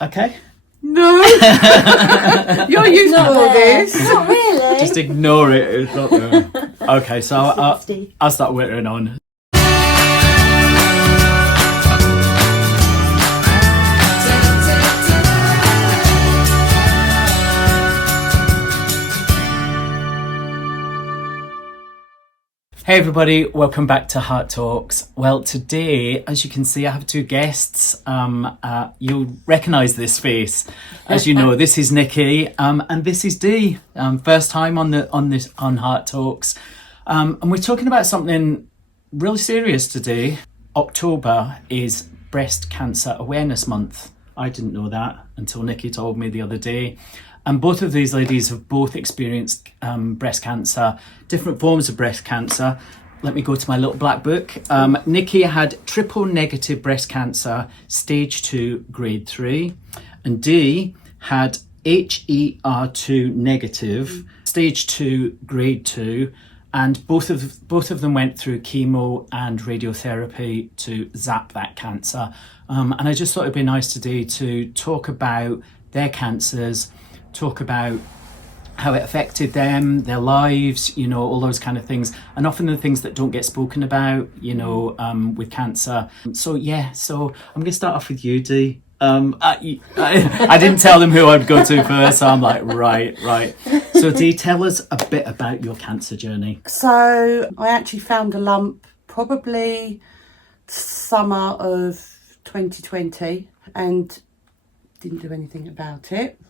Okay. No. You're used to all this. Not really. Just ignore it. It's not there. Okay, so I'll start whittering on. Hey everybody, welcome back to Hart Talks. Well, today, as you can see, I have two guests. You'll recognise this face. As you know, this is Nikki, and this is Dee. First time on Hart Talks, and we're talking about something really serious today. October is Breast Cancer Awareness Month. I didn't know that until Nikki told me the other day. And both of these ladies have both experienced breast cancer, different forms of breast cancer. Let me go to my little black book. Nikki had triple negative breast cancer, stage 2, grade 3. And Dee had HER2 negative, stage 2, grade 2. And both of them went through chemo and radiotherapy to zap that cancer. And I just thought it'd be nice today to talk about their cancers, talk about how it affected them, their lives, you know, all those kind of things, and often the things that don't get spoken about, you know, with cancer. So I'm going to start off with you, Dee. I didn't tell them who I'd go to first, so I'm like, right. So Dee, tell us a bit about your cancer journey. So I actually found a lump probably summer of 2020 and didn't do anything about it.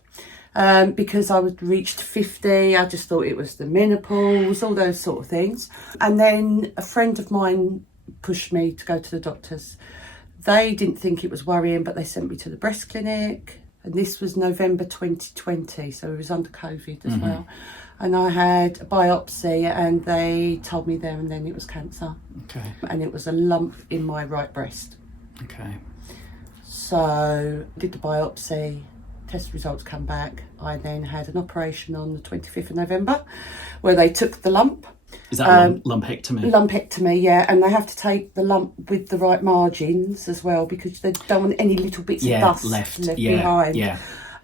Because I would reached 50, I just thought it was the menopause, all those sort of things. And then a friend of mine pushed me to go to the doctors. They didn't think it was worrying, but they sent me to the breast clinic. And this was November 2020, so it was under COVID as well. And I had a biopsy and they told me there and then it was cancer. Okay. And it was a lump in my right breast. Okay. So did the biopsy. Test results come back. I then had an operation on the 25th of November where they took the lump. Is that lumpectomy? Lumpectomy, yeah. And they have to take the lump with the right margins as well because they don't want any little bits of dust left behind. Yeah.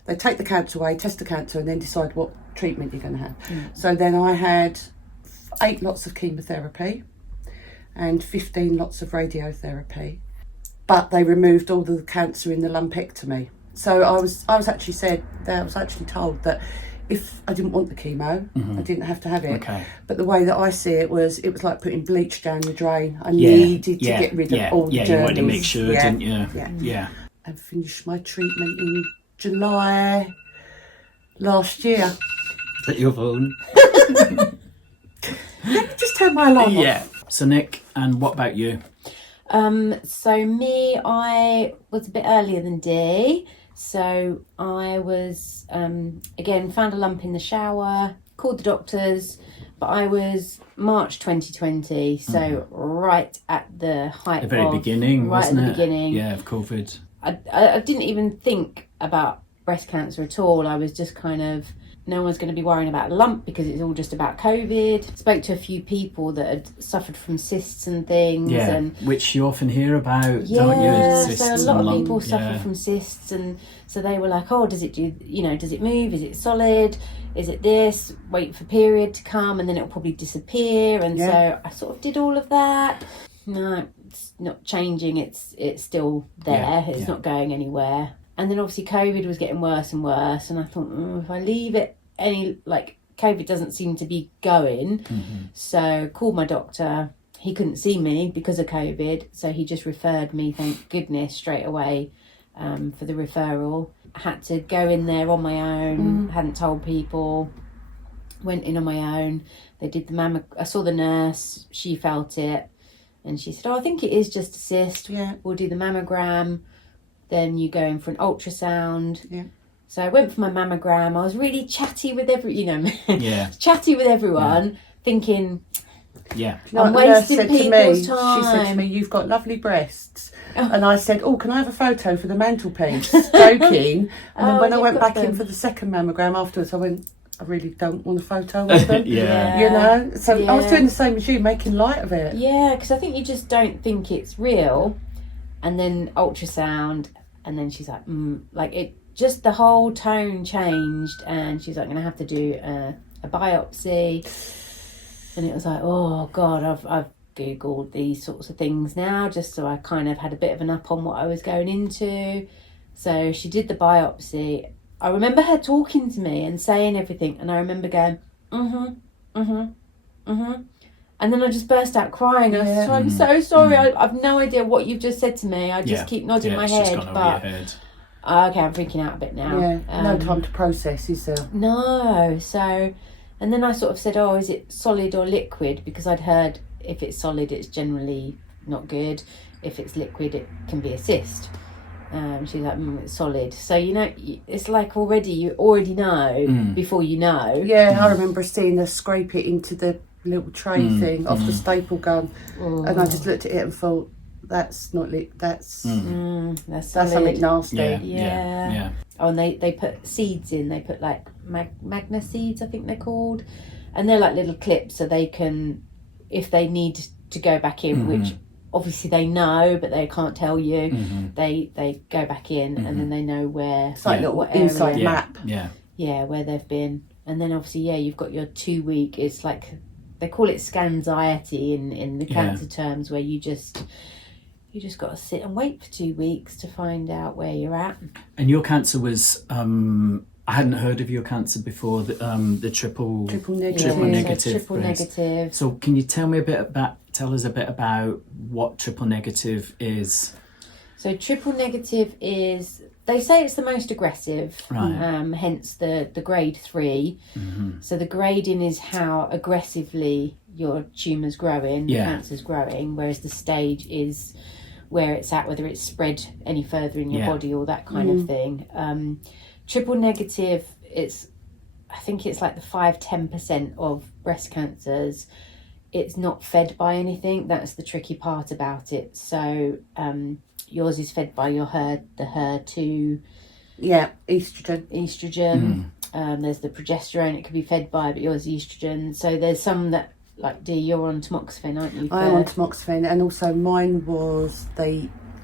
They take the cancer away, test the cancer, and then decide what treatment you're going to have. So then I had 8 lots of chemotherapy and 15 lots of radiotherapy. But they removed all the cancer in the lumpectomy. So I was actually told that if I didn't want the chemo, I didn't have to have it. Okay. But the way that I see it was like putting bleach down the drain. I needed to get rid of all the germs. Yeah, you wanted to make sure, didn't you? Yeah. And finished my treatment in July last year. Is that your phone? Just turn my alarm off. Yeah. So Nick, and what about you? So me, I was a bit earlier than Dee. So I was, again, found a lump in the shower, called the doctors, but I was March 2020, so right at the height the very beginning, wasn't it? Right at the beginning. Yeah, of COVID. I didn't even think about breast cancer at all. I was just kind of, no one's going to be worrying about a lump because it's all just about COVID. Spoke to a few people that had suffered from cysts and things. Yeah, and which you often hear about, don't you? Yeah, Cysts so a lot of and people suffer from cysts, and so they were like, oh, does it move? Is it solid? Is it this? Wait for period to come and then it'll probably disappear. And so I sort of did all of that. No, it's not changing. It's still there. It's not going anywhere. And then obviously COVID was getting worse and worse. And I thought, if I leave it COVID doesn't seem to be going. So called my doctor. He couldn't see me because of COVID. So he just referred me, thank goodness, straight away for the referral. I had to go in there on my own. Hadn't told people. Went in on my own. They did the I saw the nurse. She felt it. And she said, I think it is just a cyst. Yeah. We'll do the mammogram. Then you go in for an ultrasound. Yeah. So I went for my mammogram. I was really chatty with chatty with everyone, thinking, I'm wasting people's time. She said to me, you've got lovely breasts. And I said, can I have a photo for the mantelpiece? Joking. And then when I went back in for the second mammogram afterwards, I went, I really don't want a photo of them. You know? So I was doing the same as you, making light of it. Yeah, because I think you just don't think it's real. And then ultrasound, And then she's like, like it, just the whole tone changed, and she's like, I'm going to have to do a biopsy. And it was like, oh God, I've Googled these sorts of things now, just so I kind of had a bit of an up on what I was going into. So she did the biopsy. I remember her talking to me and saying everything, and I remember going, and then I just burst out crying. I said, I'm so sorry. I've no idea what you've just said to me. I just keep nodding my head. Just gone over your head. Okay, I'm freaking out a bit now. Yeah, no time to process, is there? No. So, and then I sort of said, oh, is it solid or liquid? Because I'd heard if it's solid, it's generally not good. If it's liquid, it can be a cyst. She's like, it's solid. So, you know, it's like you already know before you know. Yeah, I remember seeing her scrape it into the little tray thing off the staple gun. And I just looked at it and thought, that's not that's something nasty. Yeah. Oh, and they put seeds in. They put like magna seeds, I think they're called. And they're like little clips, so they can, if they need to go back in, which obviously they know, but they can't tell you. They go back in, and then they know where. It's like a little inside map. Yeah, where they've been. And then obviously, you've got your 2 week. It's like they call it scanxiety in the cancer terms, where you just got to sit and wait for 2 weeks to find out where you're at. And your cancer was. I hadn't heard of your cancer before. The triple negative. So triple negative. So can you tell us a bit about what triple negative is? So triple negative is, they say it's the most aggressive, right. Hence the grade 3. So the grading is how aggressively your tumour's growing, the cancer's growing, whereas the stage is where it's at, whether it's spread any further in your body or that kind of thing. Triple negative, I think it's like the 5-10% of breast cancers. It's not fed by anything. That's the tricky part about it. So yours is fed by your the HER2. Yeah, estrogen. There's the progesterone it could be fed by, but yours is estrogen. So there's some that, like, you're on tamoxifen, aren't you? I'm on tamoxifen, and also mine was,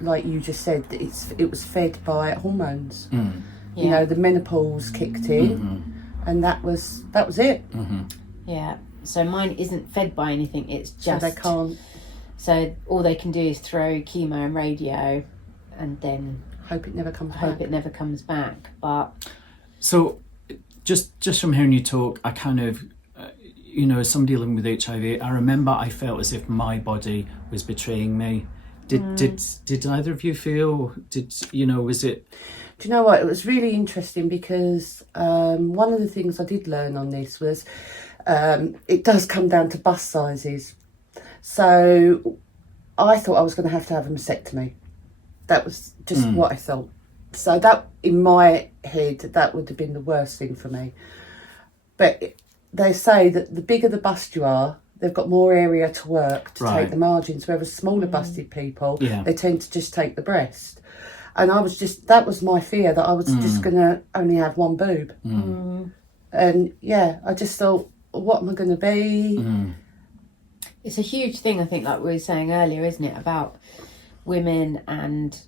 like you just said, it was fed by hormones. You know, the menopause kicked in, and that was it. Yeah. So mine isn't fed by anything. It's just, so they can't. So all they can do is throw chemo and radio, and then hope it never comes back. But so, just from hearing you talk, I kind of, as somebody living with HIV, I remember I felt as if my body was betraying me. Did either of you feel? Was it? Do you know what? It was really interesting because one of the things I did learn on this was it does come down to bust sizes. So I thought I was going to have a mastectomy. That was just what I thought. So that, in my head, that would have been the worst thing for me. But they say that the bigger the bust you are, they've got more area to work to take the margins, whereas smaller busted people, they tend to just take the breast. And that was my fear, that I was just going to only have one boob. And I just thought, what am I going to be? It's a huge thing, I think, like we were saying earlier, isn't it, about women and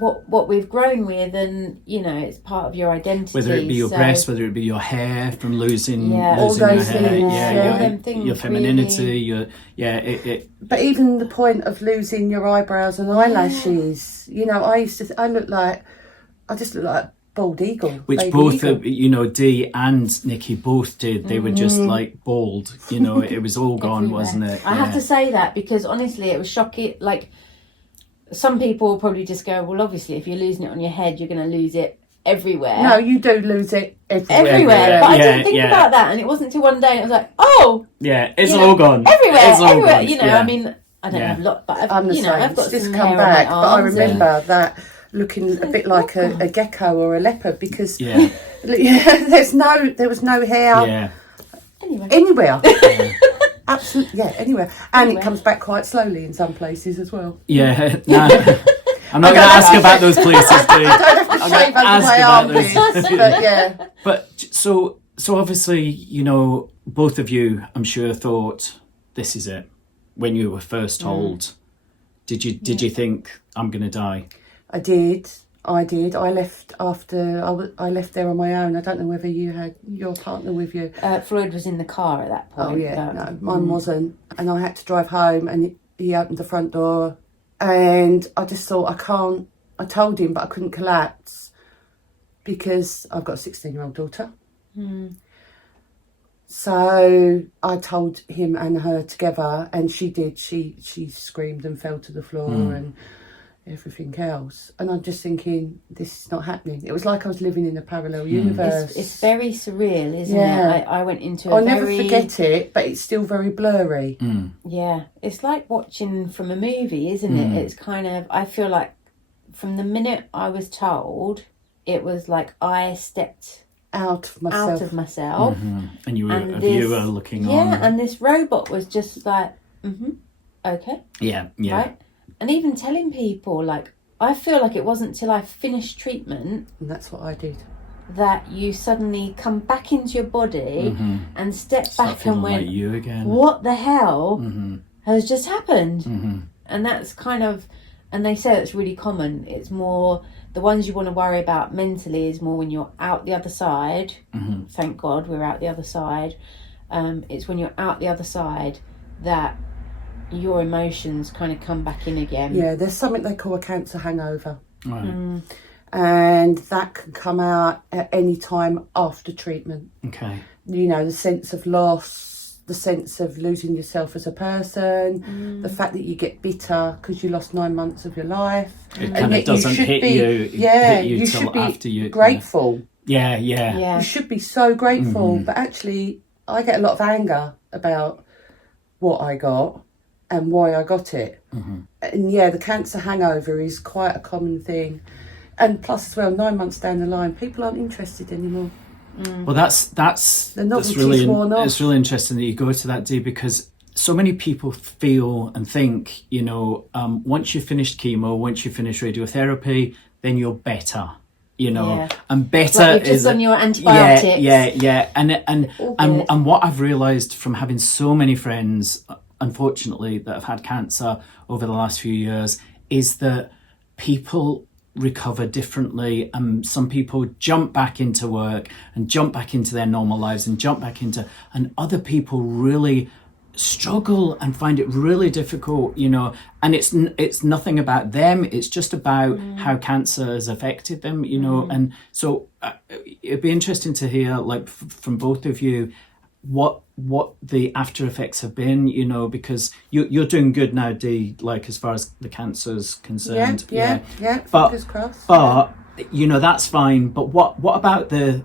what we've grown with, and it's part of your identity. Whether it be your breasts, whether it be your hair from losing all your those hair, things, your femininity, really. But even the point of losing your eyebrows and eyelashes, I just look like a bald eagle. Which both, Dee and Nikki both did. They were just like bald. It was all gone, wasn't it? I have to say that, because honestly, it was shocking. Like, some people will probably just go, well, obviously, if you're losing it on your head, you're going to lose it everywhere. No, you do lose it everywhere. But I didn't think about that, and it wasn't until one day, and I was like, oh, it's all gone. Everywhere. Gone. I mean, I don't have a lot, but I've got just some come hair back. on my But I arms remember that looking a bit like a gecko or a leopard, because there was no hair anywhere. Absolutely, anywhere. And it comes back quite slowly in some places as well. Yeah, no, I'm not going to ask about those places, Dee. I don't have to shave under my armpits, but yeah. But so obviously, both of you, I'm sure, thought, this is it. When you were first told, did you think, I'm going to die? I did. I left after I left there on my own. I don't know whether you had your partner with you. Floyd was in the car at that point. Oh yeah, no, mine wasn't. And I had to drive home, and he opened the front door, and I just thought, I told him, but I couldn't collapse because I've got a 16-year-old daughter. So I told him and her together, and she did. She screamed and fell to the floor and everything else. And I'm just thinking, this is not happening. It was like I was living in a parallel universe. It's very surreal, isn't it? I went into I'll never forget it, but it's still very blurry. Yeah, it's like watching from a movie, isn't it? It's kind of, I feel like from the minute I was told, it was like I stepped out of myself. And you were a viewer looking on. Yeah, and this robot was just like, okay. Yeah. Right? And even telling people, like, I feel like it wasn't till I finished treatment. And that's what I did. That you suddenly come back into your body and step back and went, like you again. What the hell has just happened? And that's kind of, and they say that's really common. It's more, the ones you want to worry about mentally is more when you're out the other side. Thank God we're out the other side. It's when you're out the other side that your emotions kind of come back in again. Yeah, there's something they call a cancer hangover. Right. And that can come out at any time after treatment. Okay. You know, the sense of loss, the sense of losing yourself as a person, the fact that you get bitter because you lost 9 months of your life. It kind of doesn't hit you. Yeah, hit you you till should be after you, grateful. Yeah. You should be so grateful. But actually, I get a lot of anger about what I got and why I got it. And yeah, the cancer hangover is quite a common thing. And plus as well, 9 months down the line, people aren't interested anymore. Well, that's really worn off. It's really interesting that you go to that, Dee, because so many people feel and think, you know, once you've finished chemo, once you finish radiotherapy, then you're better. You know, and better like you've just on your antibiotics. Yeah. And what I've realised from having so many friends, unfortunately, that have had cancer over the last few years, is that people recover differently, and some people jump back into work and jump back into their normal lives and other people really struggle and find it really difficult, you know, and it's nothing about them, it's just about how cancer has affected them, you know. And so it'd be interesting to hear, like, from both of you, what the after effects have been, you know, because you're doing good now, Dee, like as far as the cancer's concerned. Yeah. But fingers crossed. But you know, that's fine. But what about the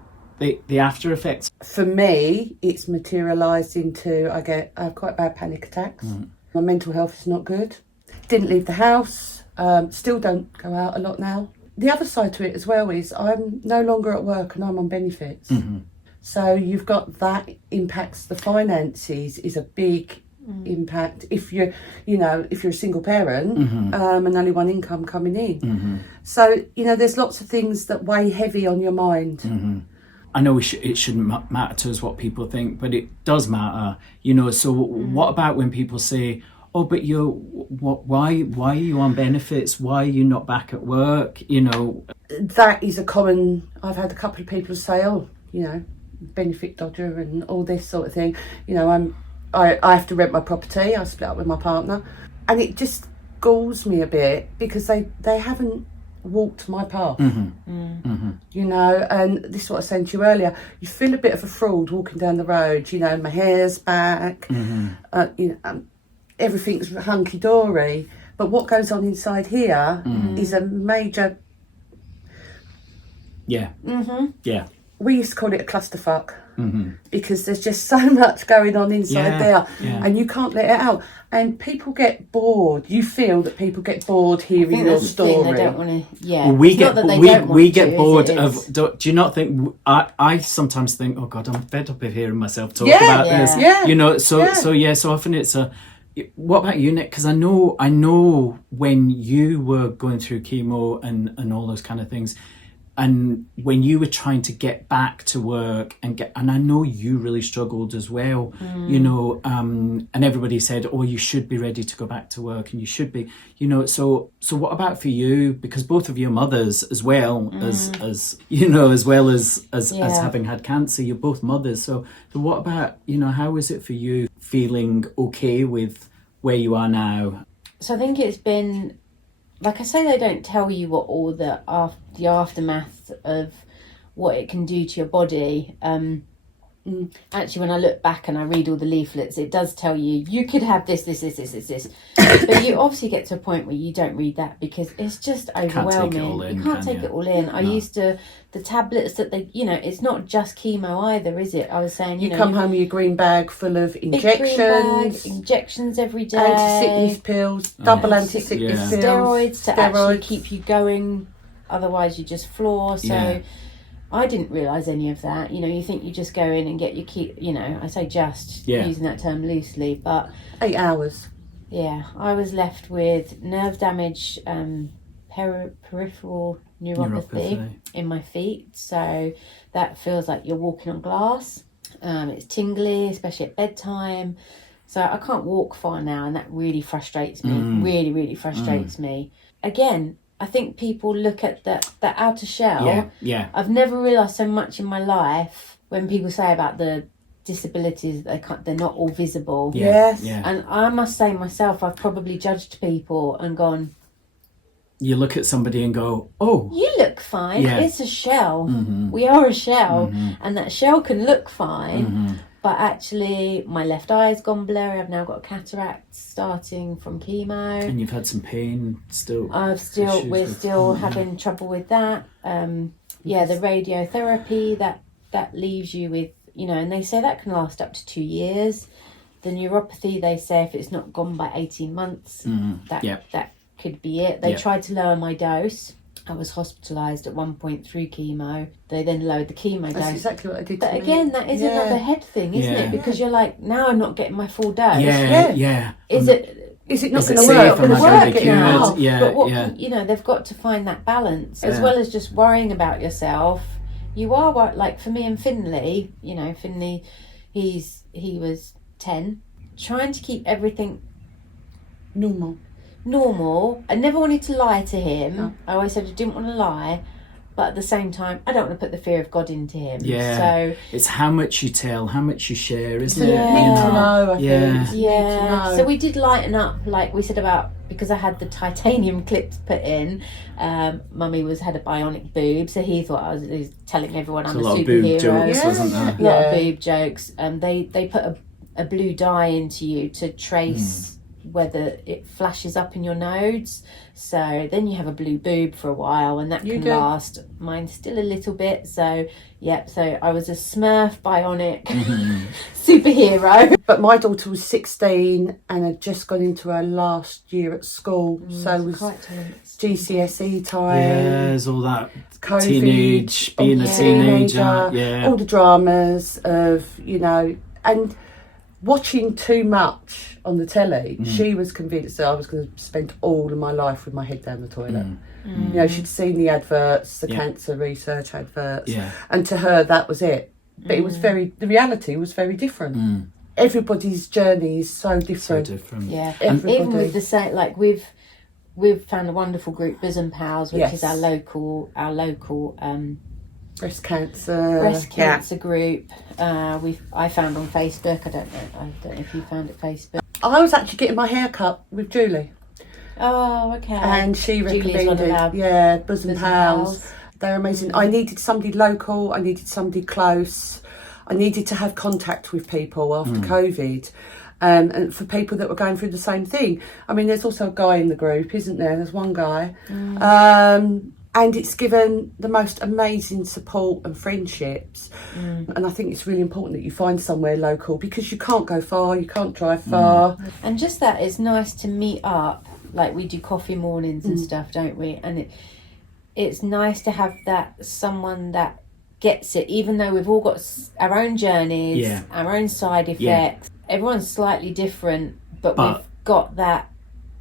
after effects? For me, it's materialised into I have quite bad panic attacks. My mental health is not good. Didn't leave the house. Still don't go out a lot now. The other side to it as well is I'm no longer at work and I'm on benefits. So you've got that impacts the finances, is a big impact if you're a single parent and only one income coming in. So, you know, there's lots of things that weigh heavy on your mind. I know it shouldn't matter to us what people think, but it does matter, you know. So what about when people say, oh, but why are you on benefits? Why are you not back at work? You know, that is I've had a couple of people say, oh, you know, benefit dodger and all this sort of thing. You know, I have to rent my property. I split up with my partner, and it just galls me a bit because they haven't walked my path. You know, and this is what I was saying to you earlier. You feel a bit of a fraud walking down the road. You know, my hair's back. You know, everything's hunky dory. But what goes on inside here is a major. Yeah. We used to call it a clusterfuck because there's just so much going on inside there and you can't let it out. And people get bored. You feel that people get bored hearing your story. They don't want to, Well, we get bored of, do you not think, I sometimes think, oh God, I'm fed up of hearing myself talk about this. You know, so often it's what about you, Nick? Because I know when you were going through chemo and all those kind of things, And when you were trying to get back to work and I know you really struggled as well, you know, and everybody said, oh, you should be ready to go back to work and you should be, you know, so what about for you? Because both of your mothers as well as you know, as well as having had cancer, you're both mothers. So what about, you know, how is it for you feeling okay with where you are now? So I think it's been, like I say, they don't tell you what all the aftermath of what it can do to your body. Actually, when I look back and I read all the leaflets, it does tell you could have this. But you obviously get to a point where you don't read that because it's just overwhelming. You can't take it all in. I used to, the tablets that they, you know, it's not just chemo either, is it? I was saying, you know, come home with your green bag full of injections. Injections every day. Anti-sickness pills, double anti-sickness pills. Steroids to actually keep you going. Otherwise you just floor. So I didn't realise any of that. You know, you think you just go in and get your key, you know, I say just, using that term loosely, but... 8 hours. Yeah, I was left with nerve damage, peripheral neuropathy in my feet. So that feels like you're walking on glass. It's tingly, especially at bedtime. So I can't walk far now, and that really frustrates me. Really, really frustrates me. Again, I think people look at that outer shell. Yeah. I've never realised so much in my life when people say about the disabilities that they're not all visible. Yes. Yeah. And I must say myself, I've probably judged people and gone, you look at somebody and go, oh, you look fine. Yeah. It's a shell. We are a shell. And that shell can look fine. But actually, my left eye's gone blurry. I've now got cataract starting from chemo. And you've had some pain still. We're still having trouble with that. The radiotherapy that leaves you with, you know, and they say that can last up to 2 years. The neuropathy, they say if it's not gone by 18 months, that could be it. They tried to lower my dose. I was hospitalised at one point through chemo. They then lowered the chemo dose. That's exactly what I did. But again, that is another head thing, isn't it? Because you're like, now I'm not getting my full dose. Yeah. Is it not going to work? Am I going to be cured? But you know, they've got to find that balance as well as just worrying about yourself. You are like for me and Finley. You know, Finley, he was 10, trying to keep everything normal. I never wanted to lie to him. No. I always said I didn't want to lie, but at the same time I don't want to put the fear of God into him. So it's how much you tell, how much you share, isn't it? Need to know, I think. So we did lighten up, like we said, about because I had the titanium clips put in. Mummy had a bionic boob, so he thought I was telling everyone I'm a superhero. Boob jokes, wasn't there? A lot of boob jokes. They put a blue dye into you to trace whether it flashes up in your nodes, so then you have a blue boob for a while, and that can last. Mine's still a little bit, so I was a Smurf bionic superhero. But my daughter was 16 and had just gone into her last year at school, so it was GCSE time. There's all that COVID, teenage, being a teenager, all the dramas of, you know, and watching too much on the telly, she was convinced that I was going to spend all of my life with my head down the toilet. You know, she'd seen the adverts, the cancer research adverts, and to her that was it. But it was the reality was very different. Everybody's journey is so different. Yeah, even with the same, like we've found a wonderful group, Bosom Pals, which is our local breast cancer group. I found on Facebook. I don't know if you found it Facebook. I was actually getting my hair cut with Julie. Oh, okay. And she recommended Bosom Pals. They're amazing. I needed somebody local, I needed somebody close, I needed to have contact with people after COVID. And for people that were going through the same thing. I mean, there's also a guy in the group, isn't there? There's one guy. And it's given the most amazing support and friendships. And I think it's really important that you find somewhere local, because you can't go far, you can't drive far. And just that, it's nice to meet up. Like we do coffee mornings and stuff, don't we? And it's nice to have that someone that gets it, even though we've all got our own journeys, our own side effects. Everyone's slightly different, but we've got that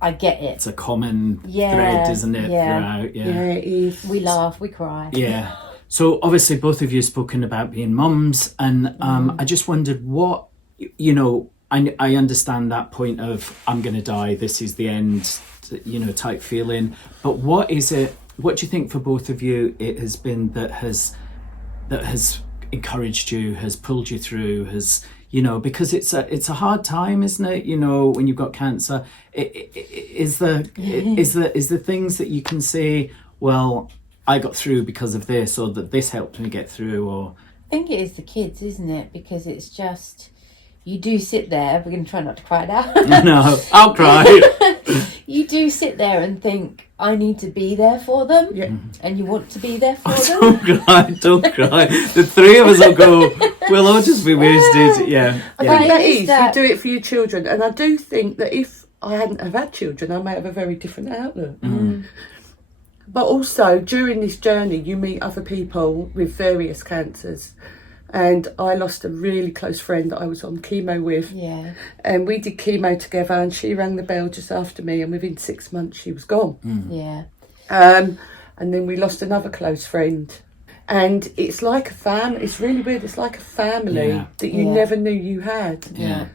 I get it. It's a common thread, isn't it? Throughout, yeah, it is. We laugh, we cry. Yeah. So obviously both of you have spoken about being mums, and I just wondered what, you know, I understand that point of I'm going to die, this is the end, you know, type feeling. But what do you think for both of you it has been that has encouraged you, has pulled you through, has, you know, because it's a hard time, isn't it? You know, when you've got cancer, is the things that you can say, well, I got through because of this, or that this helped me get through, or... I think it is the kids, isn't it? Because it's just, you do sit there, we're going to try not to cry now. No, I'll cry. You do sit there and think, I need to be there for them. Yeah. And you want to be there for Don't them. cry, don't cry. The three of us will go, we'll all just be wasted. Yeah. I think that is, you do it for your children. And I do think that if I hadn't have had children, I may have a very different outlook. But also, during this journey, you meet other people with various cancers. And I lost a really close friend that I was on chemo with. Yeah. And we did chemo together, and she rang the bell just after me, and within 6 months she was gone. Yeah. And then we lost another close friend. And it's like a family. It's really weird. It's like a family that you never knew you had. Yeah.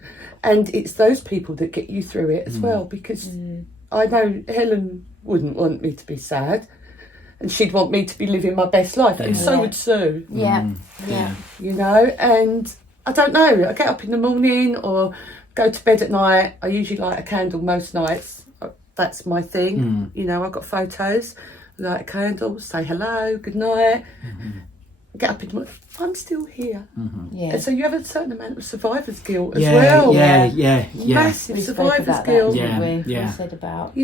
And it's those people that get you through it as well, because I know Helen wouldn't want me to be sad, and she'd want me to be living my best life, and so would Sue. Yeah. You know, and I don't know, I get up in the morning or go to bed at night. I usually light a candle most nights. That's my thing. You know, I've got photos, light a candle, say hello, good night. Get up in the morning, I'm still here. Yeah. And so you have a certain amount of survivor's guilt as well. Yeah. Massive We spoke survivor's about guilt. that, didn't we? Yeah. We said about...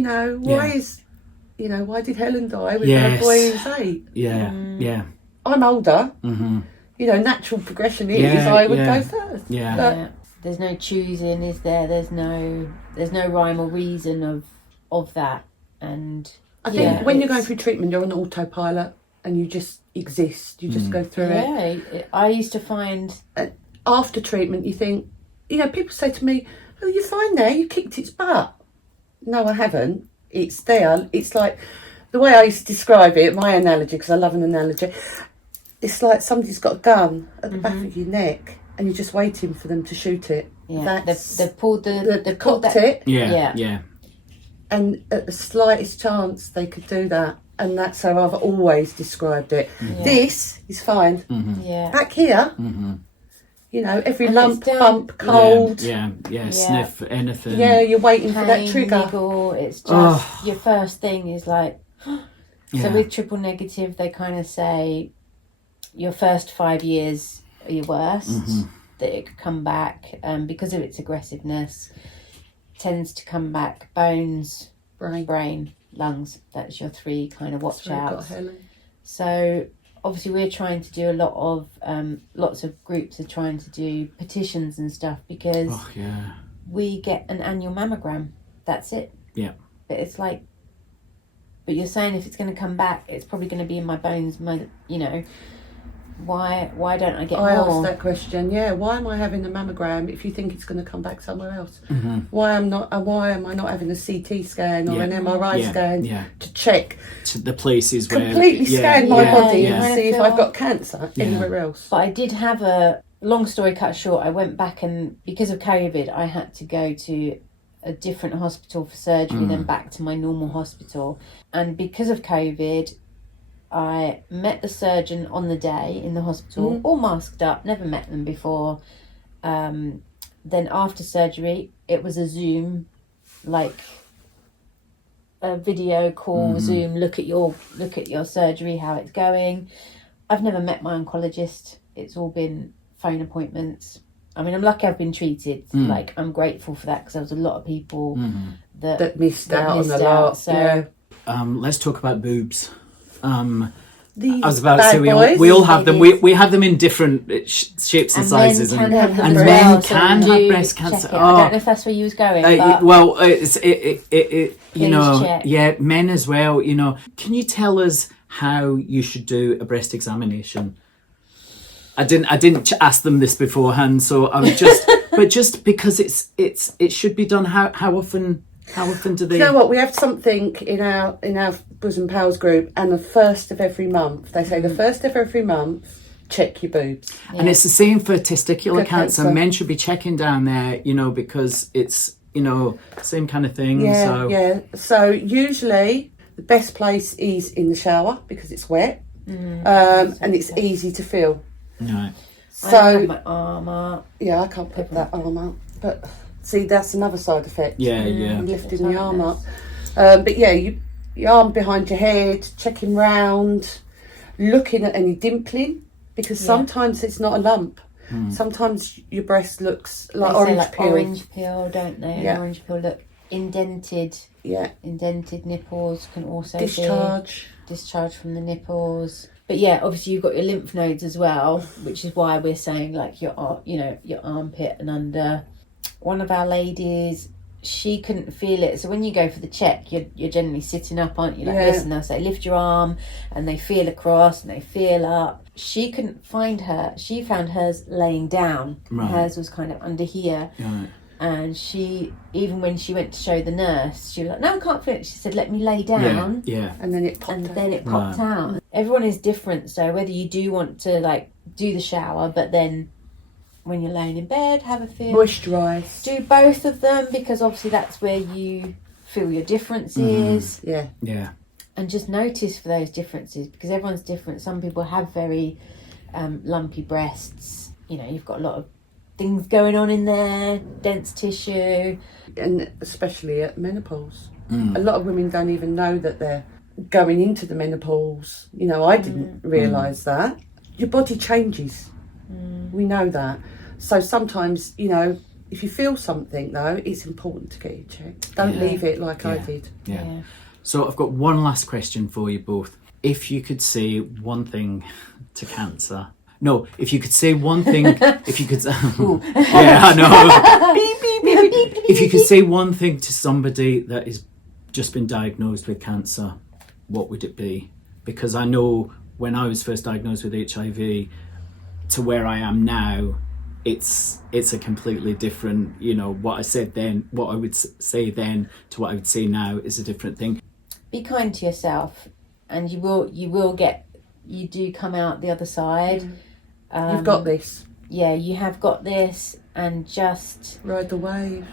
You know, why did Helen die with her boy who's 8? Yeah. I'm older. You know, natural progression is I would go first. Yeah. There's no choosing, is there? There's no rhyme or reason of that. And I think when you're going through treatment, you're on autopilot and you just exist. You just go through it. Yeah, I used to find... After treatment, you think, you know, people say to me, oh, you're fine there, you kicked its butt. No, I haven't. It's there. It's like, the way I used to describe it, my analogy, because I love an analogy, it's like somebody's got a gun at the back of your neck and you're just waiting for them to shoot it. Yeah, they've cocked it. Yeah. And at the slightest chance they could do that. And that's how I've always described it. This is fine. Yeah. Back here, you know, every lump, bump, cold. Yeah. Sniff, anything. Yeah, you're waiting for that trigger. Niggle, it's just, your first thing is like... So with triple negative, they kind of say your first 5 years are your worst, that it could come back because of its aggressiveness, tends to come back bones, brain, lungs. That's your 3 kind of watch outs. So obviously we're trying to do a lot of, lots of groups are trying to do petitions and stuff because we get an annual mammogram. That's it. Yeah. But it's like, but you're saying if it's going to come back, it's probably going to be in my bones, you know. Why don't I get more? I asked that question, why am I having a mammogram if you think it's going to come back somewhere else? Why am I not having a CT scan or an MRI scan to check to the places where completely scan my body and see if I've got cancer anywhere else? But I did have a long story cut short. I went back and because of COVID, I had to go to a different hospital for surgery, then back to my normal hospital. And because of COVID, I met the surgeon on the day in the hospital, all masked up, never met them before. Then after surgery, it was a Zoom, like a video call, Zoom, look at your surgery, how it's going. I've never met my oncologist. It's all been phone appointments. I mean, I'm lucky I've been treated. Like, I'm grateful for that because there was a lot of people that missed out on a lot. So, let's talk about boobs. I The was about to say we all have them. We have them in different shapes and sizes, and men can have breast cancer. I don't know if that's where you was going. Well, it you know, check. men as well. You know, can you tell us how you should do a breast examination? I didn't ask them this beforehand, so I was just, but just because it should be done. How often How often do they? You know what? We have something in our Bosom Pals group, and the first of every month. They say the first of every month. Check your boobs. And it's the same for testicular cancer. Men should be checking down there, because it's, same kind of thing. So usually the best place is in the shower because it's wet, and it's easy to feel. Right. So I have my arm up. Yeah, I can't put that arm up, but see, that's another side effect. Lifting the arm up. But yeah, your arm behind your head, checking round, looking at any dimpling. Because sometimes it's not a lump. Sometimes your breast looks like orange peel, don't they? Yeah. An orange peel look indented. Yeah. Indented nipples can also discharge from the nipples. But yeah, obviously you've got your lymph nodes as well, which is why we're saying like your armpit and under. One of our ladies, she couldn't feel it. So when you go for the check, you're generally sitting up, aren't you? Like this, and they'll say lift your arm, and they feel across and they feel up. She couldn't find her. She found hers laying down. Right. Hers was kind of under here. Right. And she, even when she went to show the nurse, she was like, "No, I can't feel it." She said, "Let me lay down." Yeah. And then it popped out. Everyone is different, so whether you do want to like do the shower, but then when you're laying in bed, have a feel. Moisturise. Do both of them, because obviously that's where you feel your differences. Yeah. Yeah. And just notice for those differences, because everyone's different. Some people have very lumpy breasts. You've got a lot of things going on in there, dense tissue. And especially at menopause. A lot of women don't even know that they're going into the menopause. I didn't realise that. Your body changes. We know that. So sometimes, if you feel something though, it's important to get you checked. Don't leave it like I did. Yeah. So I've got one last question for you both. If you could say one thing to cancer. No, if you could say one thing, if you could... yeah, I know. If you could say one thing to somebody that has just been diagnosed with cancer, what would it be? Because I know when I was first diagnosed with HIV to where I am now, it's a completely different, what I said then, what I would say then to what I would say now is a different thing. Be kind to yourself, and you do come out the other side. You've got this. Yeah, you have got this, and just ride the wave.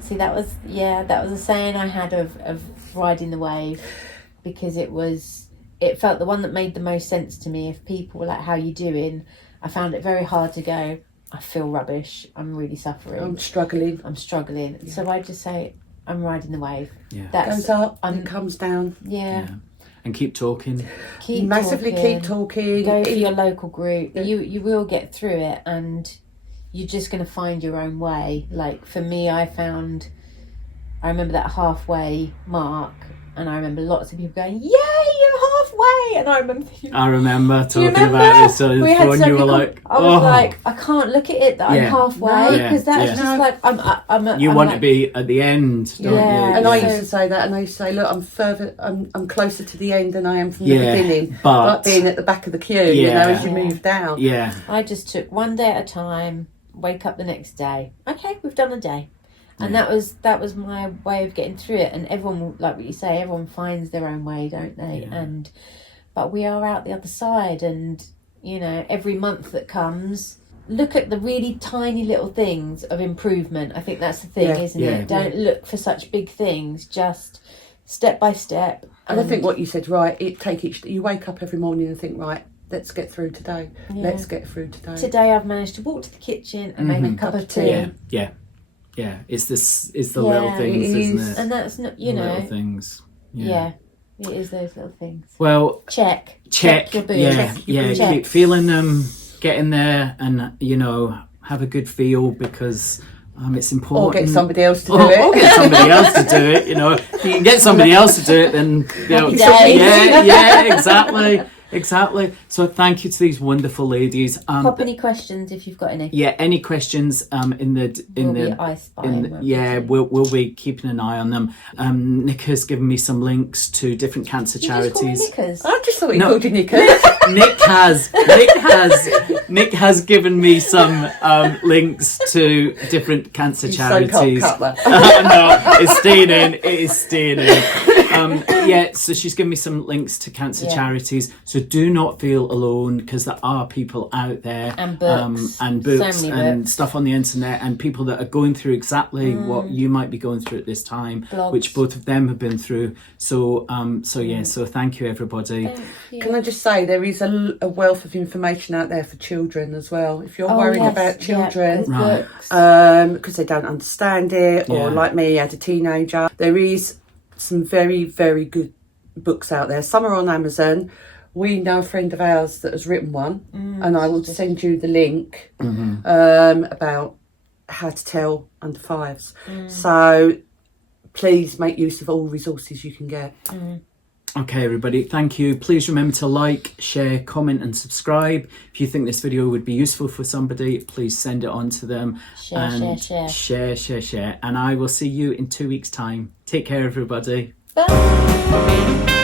See, that was a saying I had of riding the wave, because it felt the one that made the most sense to me. If people were like, "How you doing?" I found it very hard to go, "I feel rubbish, I'm really suffering, I'm struggling. Yeah. So I just say, "I'm riding the wave." Yeah. Goes up and comes down. Yeah. And keep talking. Keep talking. Go for your local group. Yeah. You will get through it, and you're just going to find your own way. Like for me, I remember that halfway mark, and I remember lots of people going, "Yay, you're halfway!" And I remember talking about it. So when you were like, I was like, I can't look at it that I'm halfway, because that's just like I'm. You want to be at the end, don't you? And I used to say that, and I used to say, "Look, I'm closer to the end than I am from the beginning." But being at the back of the queue, as you move down. Yeah. I just took one day at a time. Wake up the next day. Okay, we've done a day. And that was my way of getting through it. And everyone, like what you say, everyone finds their own way, don't they? Yeah. But we are out the other side, and every month that comes, look at the really tiny little things of improvement. I think that's the thing, isn't it? Don't look for such big things, just step by step. And I think what you said, right? You wake up every morning and think, right, let's get through today. Yeah. Let's get through today. Today I've managed to walk to the kitchen and make a cup of tea. Yeah, it's the little things, isn't it? And that's not, little things. Yeah, it is those little things. Well, check your boobs. Yeah, keep feeling them, get in there, and have a good feel, because it's important. Or get somebody else to do it. Or get somebody else to do it. If you can get somebody else to do it, then exactly. So thank you to these wonderful ladies. Pop any questions if you've got any. Yeah, any questions we'll be keeping an eye on them. Nick has given me some links to different cancer charities. You just call me Nickers? I just thought you called you Nickers. Nick has. Nick has given me some links to different cancer charities. So can't cut that. No, it's staying in. It is staying in. Yeah, so she's given me some links to cancer charities. So do not feel alone, because there are people out there and books, so and stuff on the internet, and people that are going through exactly what you might be going through at this time, blogs, which both of them have been through. So so thank you, everybody. Thank you. Can I just say, there is a wealth of information out there for children as well. If you're worried about children, because they don't understand it, or like me as a teenager, there is some very, very good books out there. Some are on Amazon. We know a friend of ours that has written one, and I will send you the link about how to tell under fives. So please make use of all resources you can get. Okay, everybody, thank you. Please remember to like, share, comment and subscribe. If you think this video would be useful for somebody, please send it on to them. Share. And I will see you in 2 weeks' time. Take care, everybody. Bye.